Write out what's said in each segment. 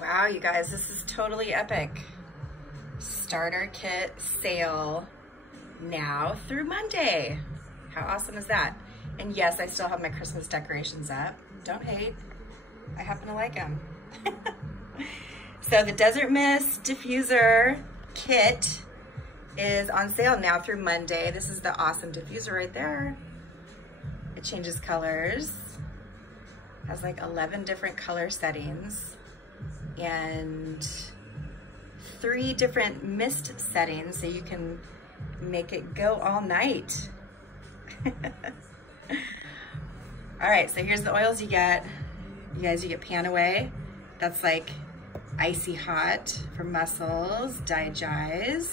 Wow, you guys, this is totally epic. Starter kit sale now through Monday. How awesome is that? And yes, I still have my Christmas decorations up. Don't hate, I happen to like them. So the Desert Mist diffuser kit is on sale now through Monday. This is the awesome diffuser right there. It changes colors, has like 11 different color settings and 3 different mist settings, so you can make it go all night. All right, so here's the oils you get. You guys, you get Pan Away. That's like icy hot for muscles, digestive,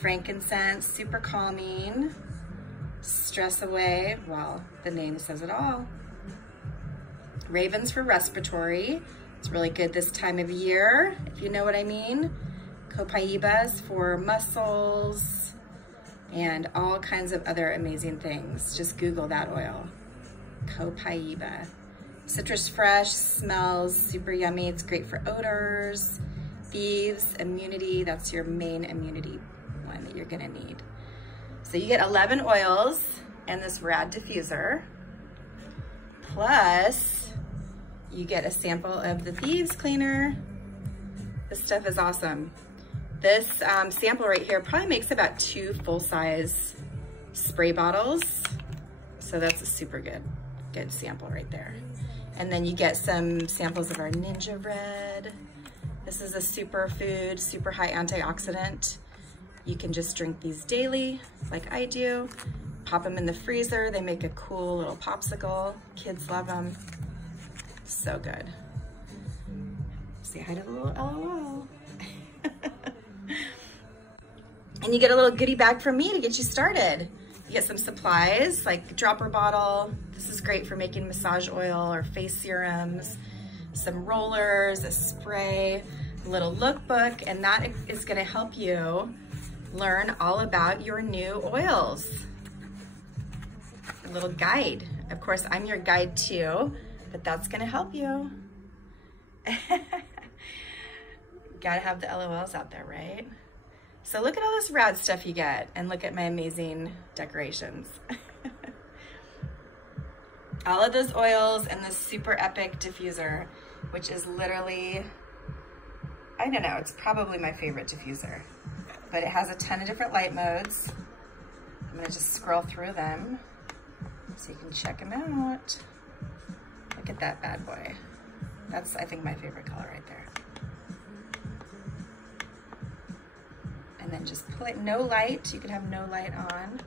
frankincense, super calming, stress away, well, the name says it all. Ravens for respiratory. It's really good this time of year, if you know what I mean. Copaibas for muscles and all kinds of other amazing things. Just Google that oil, Copaiba. Citrus Fresh smells super yummy. It's great for odors. Thieves, immunity, that's your main immunity one that you're gonna need. So you get 11 oils and this rad diffuser, plus you get a sample of the Thieves cleaner. This stuff is awesome. This sample right here probably makes about 2 full-size spray bottles. So that's a super good sample right there. And then you get some samples of our Ninja Red. This is a superfood, super high antioxidant. You can just drink these daily, like I do. Pop them in the freezer. They make a cool little popsicle. Kids love them. So good. Say hi to the little LOL. And you get a little goodie bag from me to get you started. You get some supplies like dropper bottle. This is great for making massage oil or face serums, some rollers, a spray, a little lookbook, and that is gonna help you learn all about your new oils. A little guide. Of course, I'm your guide too, but that's gonna help you. Gotta have the LOLs out there, right? So look at all this rad stuff you get, and look at my amazing decorations. All of those oils and this super epic diffuser, which is literally, I don't know, it's probably my favorite diffuser, but it has a ton of different light modes. I'm gonna just scroll through them so you can check them out. Look at that bad boy. That's, I think, my favorite color right there. And then just put no light. You can have no light on.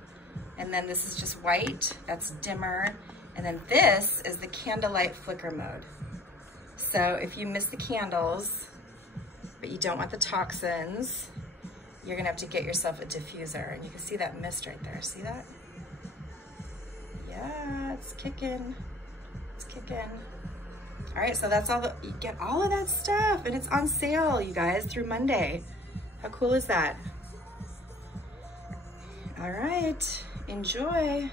And then this is just white, that's dimmer. And then this is the candlelight flicker mode. So if you miss the candles, but you don't want the toxins, you're gonna have to get yourself a diffuser. And you can see that mist right there, see that? Yeah, it's kicking, it's kicking. All right, so that's all, you get all of that stuff, and it's on sale, you guys, through Monday. How cool is that? All right, enjoy.